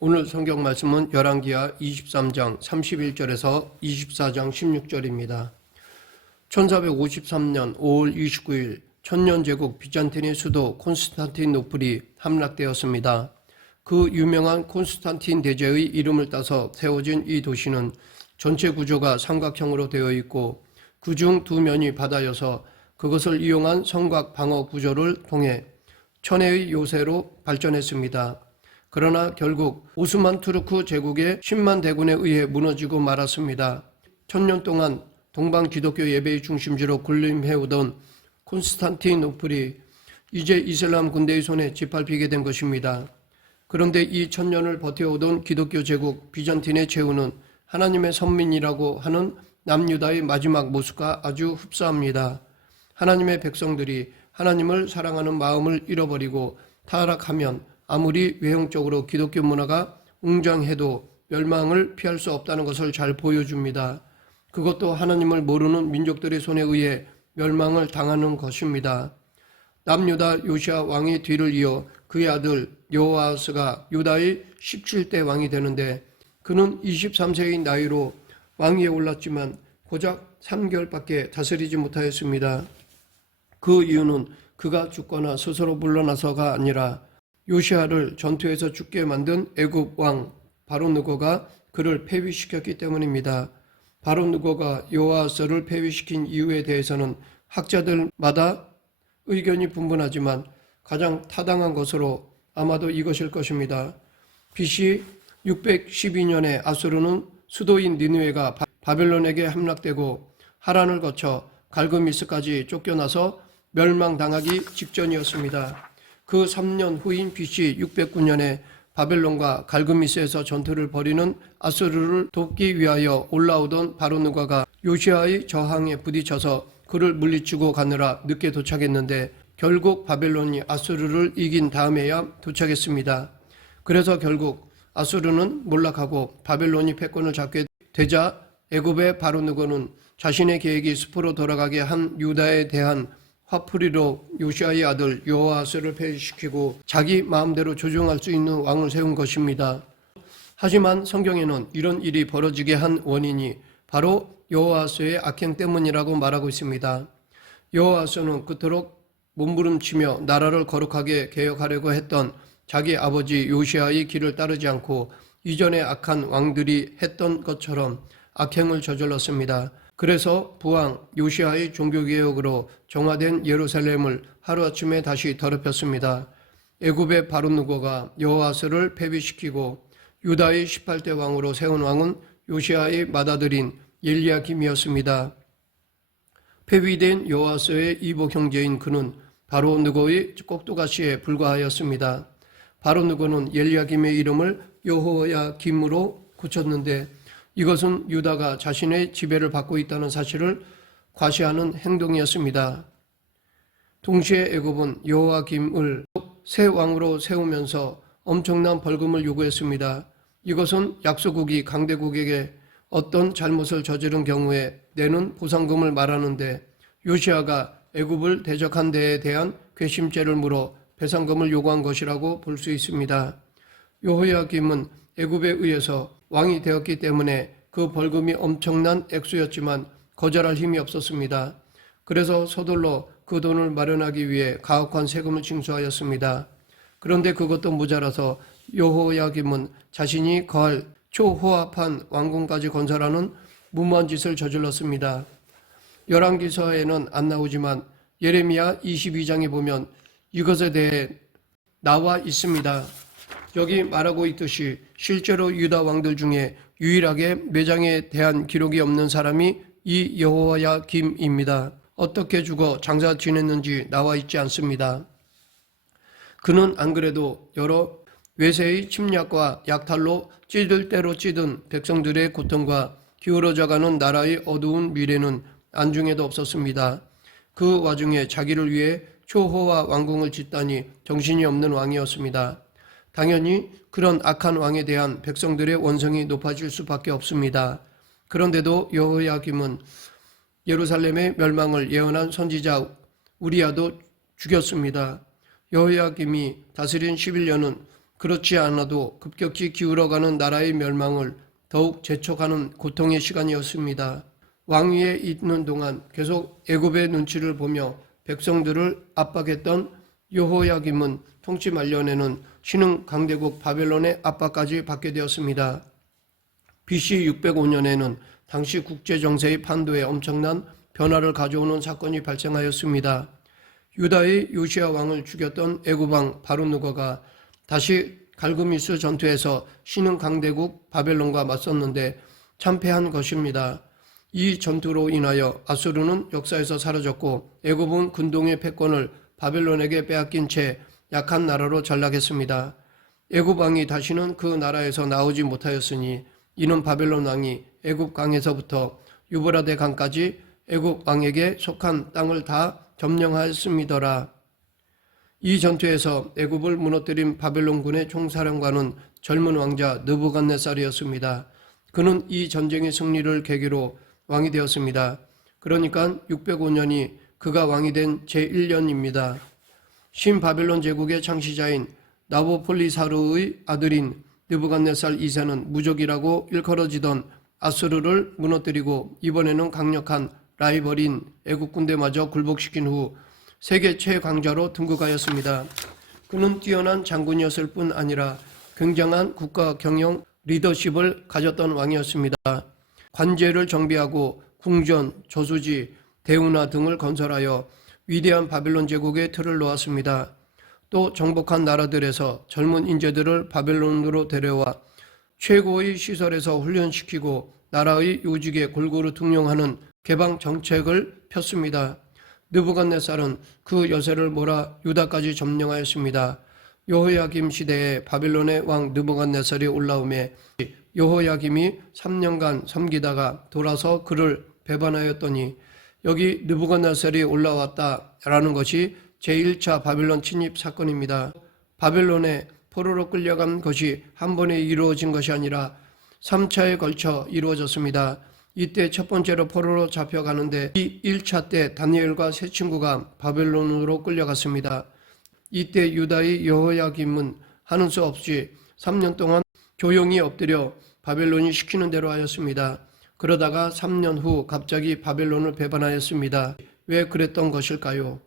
오늘 성경 말씀은 열왕기하 23장 31절에서 24장 16절입니다. 1453년 5월 29일 천년제국 비잔틴의 수도 콘스탄티노플이 함락되었습니다. 그 유명한 콘스탄틴 대제의 이름을 따서 세워진 이 도시는 전체 구조가 삼각형으로 되어 있고 그중 두 면이 바다여서 그것을 이용한 성곽 방어 구조를 통해 천혜의 요새로 발전했습니다. 그러나 결국 오스만 투르크 제국의 10만 대군에 의해 무너지고 말았습니다. 1000년 동안 동방 기독교 예배의 중심지로 군림해오던 콘스탄티노플이 이제 이슬람 군대의 손에 짓밟히게 된 것입니다. 그런데 이 1000년을 버텨오던 기독교 제국 비잔틴의 최후는 하나님의 선민이라고 하는 남유다의 마지막 모습과 아주 흡사합니다. 하나님의 백성들이 하나님을 사랑하는 마음을 잃어버리고 타락하면 아무리 외형적으로 기독교 문화가 웅장해도 멸망을 피할 수 없다는 것을 잘 보여줍니다. 그것도 하나님을 모르는 민족들의 손에 의해 멸망을 당하는 것입니다. 남유다 요시야 왕의 뒤를 이어 그의 아들 여호아스가 유다의 17대 왕이 되는데 그는 23세의 나이로 왕위에 올랐지만 고작 3개월밖에 다스리지 못하였습니다. 그 이유는 그가 죽거나 스스로 물러나서가 아니라 요시야를 전투에서 죽게 만든 애굽 왕 바로느고가 그를 폐위시켰기 때문입니다. 바로느고가 여호아스를 폐위시킨 이유에 대해서는 학자들마다 의견이 분분하지만 가장 타당한 것으로 아마도 이것일 것입니다. BC 612년에 아수르는 수도인 니느웨가 바벨론에게 함락되고 하란을 거쳐 갈그미스까지 쫓겨나서 멸망당하기 직전이었습니다. 그 3년 후인 BC 609년에 바벨론과 갈그미스에서 전투를 벌이는 아수르를 돕기 위하여 올라오던 바로느고가 요시야의 저항에 부딪혀서 그를 물리치고 가느라 늦게 도착했는데 결국 바벨론이 아수르를 이긴 다음에야 도착했습니다. 그래서 결국 아수르는 몰락하고 바벨론이 패권을 잡게 되자 애굽의 바로느고는 자신의 계획이 숲으로 돌아가게 한 유다에 대한 화풀이로 요시야의 아들 여호아스를 폐위시키고 자기 마음대로 조종할 수 있는 왕을 세운 것입니다. 하지만 성경에는 이런 일이 벌어지게 한 원인이 바로 여호아스의 악행 때문이라고 말하고 있습니다. 여호아스는 그토록 몸부림치며 나라를 거룩하게 개혁하려고 했던 자기 아버지 요시야의 길을 따르지 않고 이전의 악한 왕들이 했던 것처럼 악행을 저질렀습니다. 그래서 부왕 요시야의 종교개혁으로 정화된 예루살렘을 하루아침에 다시 더럽혔습니다. 애굽의 바로느고가 여호아스를 폐위시키고 유다의 18대 왕으로 세운 왕은 요시야의 맏아들인 엘리야김이었습니다. 폐위된 여호아스의 이복 형제인 그는 바로느고의 꼭두가시에 불과하였습니다. 바로느고는 엘리야김의 이름을 여호야김으로 고쳤는데 이것은 유다가 자신의 지배를 받고 있다는 사실을 과시하는 행동이었습니다. 동시에 애굽은 여호야김을 새 왕으로 세우면서 엄청난 벌금을 요구했습니다. 이것은 약소국이 강대국에게 어떤 잘못을 저지른 경우에 내는 보상금을 말하는데 요시야가 애굽을 대적한 데에 대한 괘씸죄를 물어 배상금을 요구한 것이라고 볼 수 있습니다. 여호야김은 애굽에 의해서 왕이 되었기 때문에 그 벌금이 엄청난 액수였지만 거절할 힘이 없었습니다. 그래서 서둘러 그 돈을 마련하기 위해 가혹한 세금을 징수하였습니다. 그런데 그것도 모자라서 여호야김은 자신이 거할 초호합한 왕궁까지 건설하는 무모한 짓을 저질렀습니다. 열왕기서에는 안 나오지만 예레미야 22장에 보면 이것에 대해 나와 있습니다. 여기 말하고 있듯이 실제로 유다 왕들 중에 유일하게 매장에 대한 기록이 없는 사람이 이 여호야김입니다. 어떻게 죽어 장사 지냈는지 나와 있지 않습니다. 그는 안 그래도 여러 외세의 침략과 약탈로 찌들 대로 찌든 백성들의 고통과 기울어져가는 나라의 어두운 미래는 안중에도 없었습니다. 그 와중에 자기를 위해 초호화 왕궁을 짓다니 정신이 없는 왕이었습니다. 당연히 그런 악한 왕에 대한 백성들의 원성이 높아질 수밖에 없습니다. 그런데도 여호야김은 예루살렘의 멸망을 예언한 선지자 우리야도 죽였습니다. 여호야김이 다스린 11년은 그렇지 않아도 급격히 기울어가는 나라의 멸망을 더욱 재촉하는 고통의 시간이었습니다. 왕위에 있는 동안 계속 애굽의 눈치를 보며 백성들을 압박했던 여호야김은 통치 말년에는 신흥 강대국 바벨론의 압박까지 받게 되었습니다. BC 605년에는 당시 국제정세의 판도에 엄청난 변화를 가져오는 사건이 발생하였습니다. 유다의 요시야 왕을 죽였던 애굽왕 바르누가가 다시 갈그미스 전투에서 신흥 강대국 바벨론과 맞섰는데 참패한 것입니다. 이 전투로 인하여 아수르는 역사에서 사라졌고 애굽은 근동의 패권을 바벨론에게 빼앗긴 채 약한 나라로 전락했습니다. 애굽 왕이 다시는 그 나라에서 나오지 못하였으니 이는 바벨론 왕이 애굽 강에서부터 유브라데 강까지 애굽 왕에게 속한 땅을 다 점령하였음이더라. 이 전투에서 애굽을 무너뜨린 바벨론군의 총사령관은 젊은 왕자 느부갓네살이었습니다. 그는 이 전쟁의 승리를 계기로 왕이 되었습니다. 그러니까 605년이 그가 왕이 된 제1년입니다. 신바벨론 제국의 창시자인 나보폴리사르의 아들인 느부갓네살 2세는 무적이라고 일컬어지던 아수르를 무너뜨리고 이번에는 강력한 라이벌인 애국 군대마저 굴복시킨 후 세계 최강자로 등극하였습니다. 그는 뛰어난 장군이었을 뿐 아니라 굉장한 국가 경영 리더십을 가졌던 왕이었습니다. 관제를 정비하고 궁전, 저수지, 대운하 등을 건설하여 위대한 바벨론 제국의 틀을 놓았습니다. 또 정복한 나라들에서 젊은 인재들을 바벨론으로 데려와 최고의 시설에서 훈련시키고 나라의 요직에 골고루 등용하는 개방 정책을 폈습니다. 느부갓네살은 그 여세를 몰아 유다까지 점령하였습니다. 여호야김 시대에 바벨론의 왕 느부갓네살이 올라오매 여호야김이 3년간 섬기다가 돌아서 그를 배반하였더니 여기 느부갓네살이 올라왔다라는 것이 제1차 바벨론 침입 사건입니다. 바벨론에 포로로 끌려간 것이 한 번에 이루어진 것이 아니라 3차에 걸쳐 이루어졌습니다. 이때 첫 번째로 포로로 잡혀가는데 이 1차 때 다니엘과 세 친구가 바벨론으로 끌려갔습니다. 이때 유다의 여호야김은 하는 수 없이 3년 동안 조용히 엎드려 바벨론이 시키는 대로 하였습니다. 그러다가 3년 후 갑자기 바벨론을 배반하였습니다. 왜 그랬던 것일까요?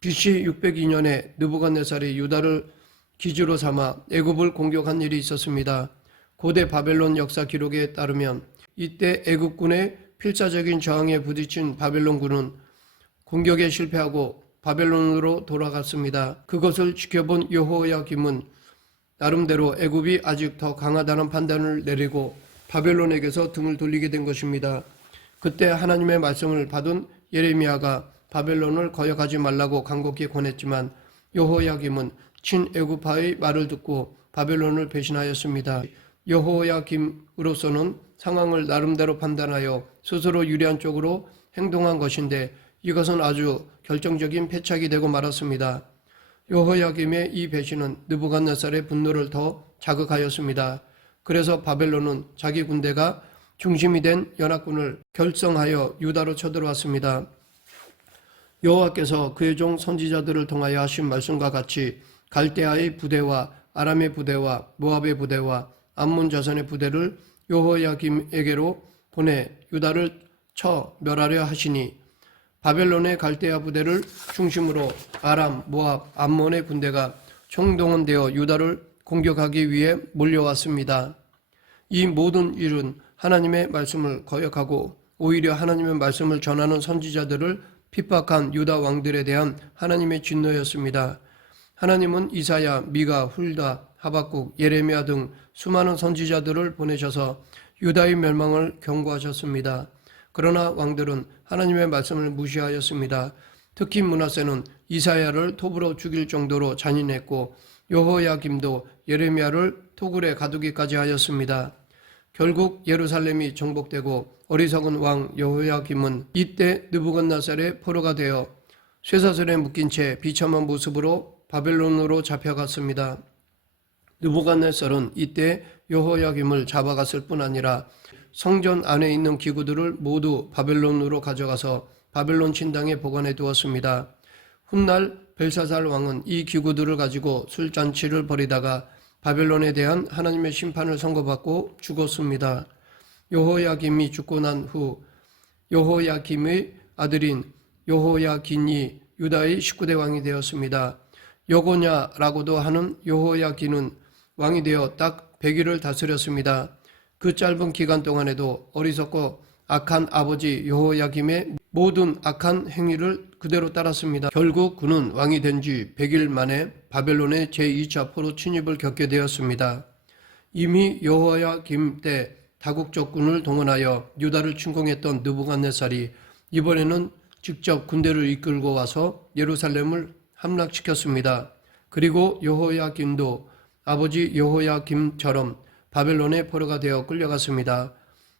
BC 602년에 느부갓네살이 유다를 기지로 삼아 애굽을 공격한 일이 있었습니다. 고대 바벨론 역사 기록에 따르면 이때 애굽군의 필사적인 저항에 부딪힌 바벨론군은 공격에 실패하고 바벨론으로 돌아갔습니다. 그것을 지켜본 여호야김은 나름대로 애굽이 아직 더 강하다는 판단을 내리고 바벨론에게서 등을 돌리게 된 것입니다. 그때 하나님의 말씀을 받은 예레미야가 바벨론을 거역하지 말라고 간곡히 권했지만 여호야김은 친애굽파의 말을 듣고 바벨론을 배신하였습니다. 여호야김으로서는 상황을 나름대로 판단하여 스스로 유리한 쪽으로 행동한 것인데 이것은 아주 결정적인 패착이 되고 말았습니다. 여호야김의 이 배신은 느부갓네살의 분노를 더 자극하였습니다. 그래서 바벨론은 자기 군대가 중심이 된 연합군을 결성하여 유다로 쳐들어왔습니다. 여호와께서 그의 종 선지자들을 통하여 하신 말씀과 같이 갈대아의 부대와 아람의 부대와 모압의 부대와 암몬 자손의 부대를 여호야김에게로 보내 유다를 쳐 멸하려 하시니 바벨론의 갈대아 부대를 중심으로 아람, 모압, 암몬의 군대가 총동원되어 유다를 공격하기 위해 몰려왔습니다. 이 모든 일은 하나님의 말씀을 거역하고 오히려 하나님의 말씀을 전하는 선지자들을 핍박한 유다 왕들에 대한 하나님의 진노였습니다. 하나님은 이사야, 미가, 훌다, 하박국, 예레미야 등 수많은 선지자들을 보내셔서 유다의 멸망을 경고하셨습니다. 그러나 왕들은 하나님의 말씀을 무시하였습니다. 특히 므낫세는 이사야를 톱으로 죽일 정도로 잔인했고 여호야김도 예레미야를 토굴에 가두기까지 하였습니다. 결국 예루살렘이 정복되고 어리석은 왕 여호야김은 이때 느부갓네살의 포로가 되어 쇠사슬에 묶인 채 비참한 모습으로 바벨론으로 잡혀갔습니다. 느부갓네살은 이때 여호야김을 잡아갔을 뿐 아니라 성전 안에 있는 기구들을 모두 바벨론으로 가져가서 바벨론 신당에 보관해 두었습니다. 훗날 벨사살 왕은 이 기구들을 가지고 술잔치를 벌이다가 바벨론에 대한 하나님의 심판을 선고받고 죽었습니다. 여호야김이 죽고 난 후 여호야김의 아들인 여호야긴이 유다의 19대 왕이 되었습니다. 여고냐라고도 하는 여호야긴은 왕이 되어 딱 100일을 다스렸습니다. 그 짧은 기간 동안에도 어리석고 악한 아버지 여호야김의 모든 악한 행위를 그대로 따랐습니다. 결국 그는 왕이 된 지 100일 만에 바벨론의 제2차 포로 침입을 겪게 되었습니다. 이미 여호야김 때 다국적군을 동원하여 유다를 침공했던 느부갓네살이 이번에는 직접 군대를 이끌고 와서 예루살렘을 함락시켰습니다. 그리고 여호야김도 아버지 여호야김처럼 바벨론의 포로가 되어 끌려갔습니다.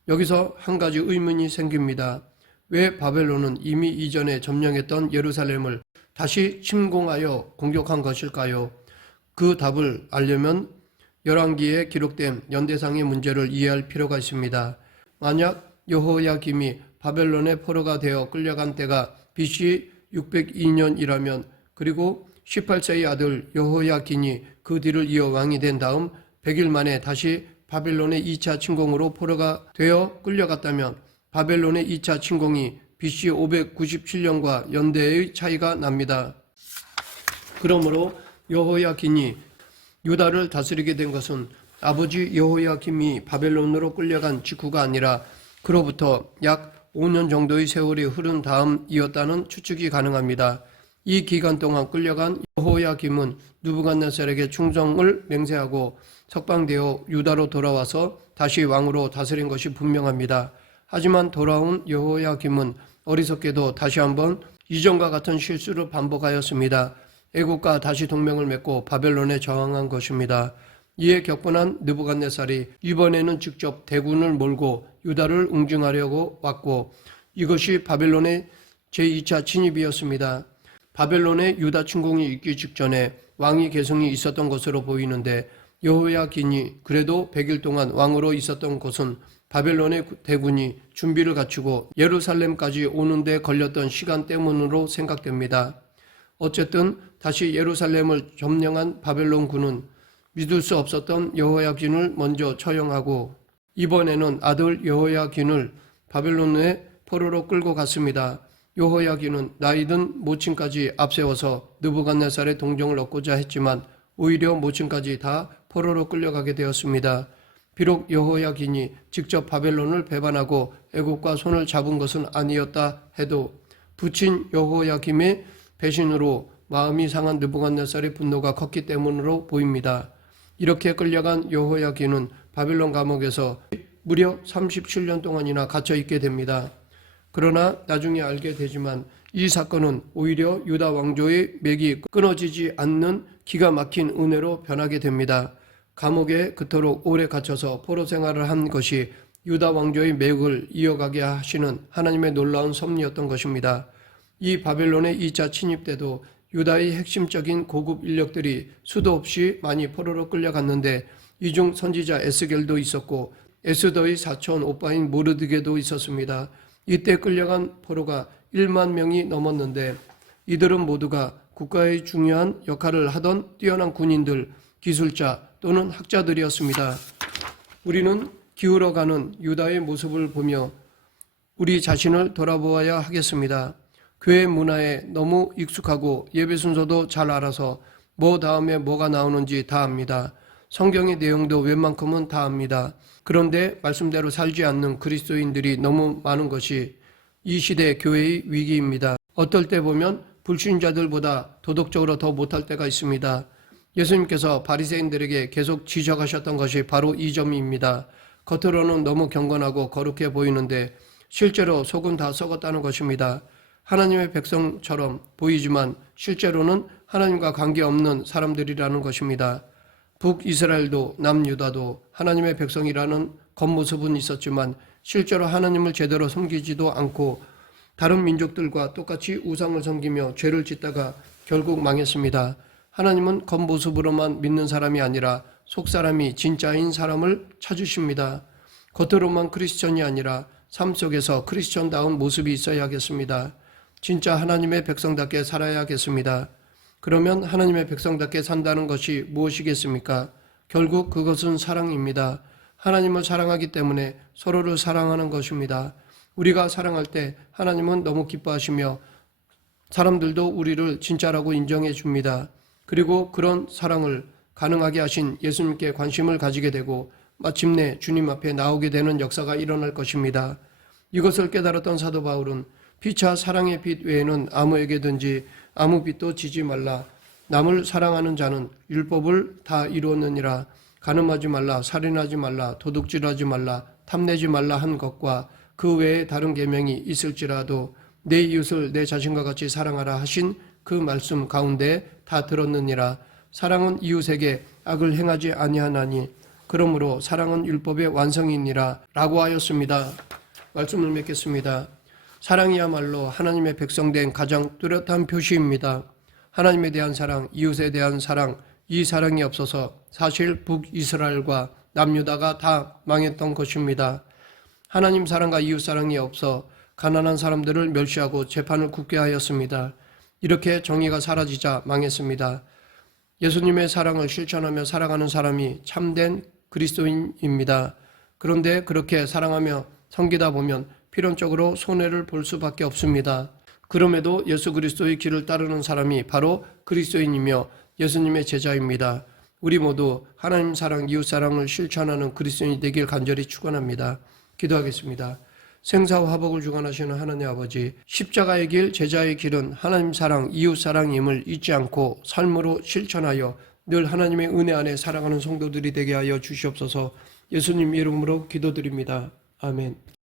여기서 한 가지 의문이 생깁니다. 왜 바벨론은 이미 이전에 점령했던 예루살렘을 다시 침공하여 공격한 것일까요? 그 답을 알려면 열왕기에 기록된 연대상의 문제를 이해할 필요가 있습니다. 만약 여호야김이 바벨론의 포로가 되어 끌려간 때가 BC 602년이라면 그리고 18세의 아들 여호야긴이 그 뒤를 이어 왕이 된 다음 100일 만에 다시 바벨론의 2차 침공으로 포로가 되어 끌려갔다면 바벨론의 2차 침공이 BC 597년과 연대의 차이가 납니다. 그러므로 여호야긴이 유다를 다스리게 된 것은 아버지 여호야김이 바벨론으로 끌려간 직후가 아니라 그로부터 약 5년 정도의 세월이 흐른 다음이었다는 추측이 가능합니다. 이 기간 동안 끌려간 여호야김은 느부갓네살에게 충성을 맹세하고 석방되어 유다로 돌아와서 다시 왕으로 다스린 것이 분명합니다. 하지만 돌아온 여호야김은 어리석게도 다시 한번 이전과 같은 실수를 반복하였습니다. 애국과 다시 동맹을 맺고 바벨론에 저항한 것입니다. 이에 격분한 느부갓네살이 이번에는 직접 대군을 몰고 유다를 응징하려고 왔고 이것이 바벨론의 제2차 침입이었습니다. 바벨론의 유다 침공이 있기 직전에 왕위 계승이 있었던 것으로 보이는데 여호야긴이 그래도 100일 동안 왕으로 있었던 것은 바벨론의 대군이 준비를 갖추고 예루살렘까지 오는 데 걸렸던 시간 때문으로 생각됩니다. 어쨌든 다시 예루살렘을 점령한 바벨론군은 믿을 수 없었던 여호야긴을 먼저 처형하고 이번에는 아들 여호야긴을 바벨론의 포로로 끌고 갔습니다. 여호야긴은 나이든 모친까지 앞세워서 느부갓네살의 동정을 얻고자 했지만 오히려 모친까지 다 포로로 끌려가게 되었습니다. 비록 여호야긴이 직접 바벨론을 배반하고 애국과 손을 잡은 것은 아니었다 해도 부친 여호야김의 배신으로 마음이 상한 느부갓네살의 분노가 컸기 때문으로 보입니다. 이렇게 끌려간 여호야긴은 바벨론 감옥에서 무려 37년 동안이나 갇혀 있게 됩니다. 그러나 나중에 알게 되지만 이 사건은 오히려 유다 왕조의 맥이 끊어지지 않는 기가 막힌 은혜로 변하게 됩니다. 감옥에 그토록 오래 갇혀서 포로 생활을 한 것이 유다 왕조의 맥을 이어가게 하시는 하나님의 놀라운 섭리였던 것입니다. 이 바벨론의 2차 침입 때도 유다의 핵심적인 고급 인력들이 수도 없이 많이 포로로 끌려갔는데 이 중 선지자 에스겔도 있었고 에스더의 사촌 오빠인 모르드게도 있었습니다. 이때 끌려간 포로가 1만 명이 넘었는데 이들은 모두가 국가의 중요한 역할을 하던 뛰어난 군인들, 기술자 또는 학자들이었습니다. 우리는 기울어가는 유다의 모습을 보며 우리 자신을 돌아보아야 하겠습니다. 교회 문화에 너무 익숙하고 예배 순서도 잘 알아서 뭐 다음에 뭐가 나오는지 다 압니다. 성경의 내용도 웬만큼은 다 압니다. 그런데 말씀대로 살지 않는 그리스도인들이 너무 많은 것이 이 시대 교회의 위기입니다. 어떨 때 보면 불신자들보다 도덕적으로 더 못할 때가 있습니다. 예수님께서 바리새인들에게 계속 지적하셨던 것이 바로 이 점입니다. 겉으로는 너무 경건하고 거룩해 보이는데 실제로 속은 다 썩었다는 것입니다. 하나님의 백성처럼 보이지만 실제로는 하나님과 관계없는 사람들이라는 것입니다. 북이스라엘도 남유다도 하나님의 백성이라는 겉모습은 있었지만 실제로 하나님을 제대로 섬기지도 않고 다른 민족들과 똑같이 우상을 섬기며 죄를 짓다가 결국 망했습니다. 하나님은 겉모습으로만 믿는 사람이 아니라 속사람이 진짜인 사람을 찾으십니다. 겉으로만 크리스천이 아니라 삶 속에서 크리스천다운 모습이 있어야겠습니다. 진짜 하나님의 백성답게 살아야겠습니다. 그러면 하나님의 백성답게 산다는 것이 무엇이겠습니까? 결국 그것은 사랑입니다. 하나님을 사랑하기 때문에 서로를 사랑하는 것입니다. 우리가 사랑할 때 하나님은 너무 기뻐하시며 사람들도 우리를 진짜라고 인정해 줍니다. 그리고 그런 사랑을 가능하게 하신 예수님께 관심을 가지게 되고 마침내 주님 앞에 나오게 되는 역사가 일어날 것입니다. 이것을 깨달았던 사도 바울은 피차 사랑의 빛 외에는 아무에게든지 아무 빛도 지지 말라. 남을 사랑하는 자는 율법을 다 이루었느니라. 간음하지 말라, 살인하지 말라, 도둑질하지 말라, 탐내지 말라 한 것과 그 외에 다른 계명이 있을지라도 내 이웃을 내 자신과 같이 사랑하라 하신 그 말씀 가운데 다 들었느니라. 사랑은 이웃에게 악을 행하지 아니하나니 그러므로 사랑은 율법의 완성이니라 라고 하였습니다. 말씀을 맺겠습니다. 사랑이야말로 하나님의 백성된 가장 뚜렷한 표시입니다. 하나님에 대한 사랑, 이웃에 대한 사랑, 이 사랑이 없어서 사실 북이스라엘과 남유다가 다 망했던 것입니다. 하나님 사랑과 이웃 사랑이 없어 가난한 사람들을 멸시하고 재판을 굳게 하였습니다. 이렇게 정의가 사라지자 망했습니다. 예수님의 사랑을 실천하며 살아가는 사람이 참된 그리스도인입니다. 그런데 그렇게 사랑하며 섬기다 보면 필연적으로 손해를 볼 수밖에 없습니다. 그럼에도 예수 그리스도의 길을 따르는 사람이 바로 그리스도인이며 예수님의 제자입니다. 우리 모두 하나님 사랑, 이웃 사랑을 실천하는 그리스도인이 되길 간절히 축원합니다. 기도하겠습니다. 생사와 화복을 주관하시는 하나님 아버지, 십자가의 길, 제자의 길은 하나님 사랑, 이웃 사랑임을 잊지 않고 삶으로 실천하여 늘 하나님의 은혜 안에 살아가는 성도들이 되게 하여 주시옵소서. 예수님 이름으로 기도드립니다. 아멘.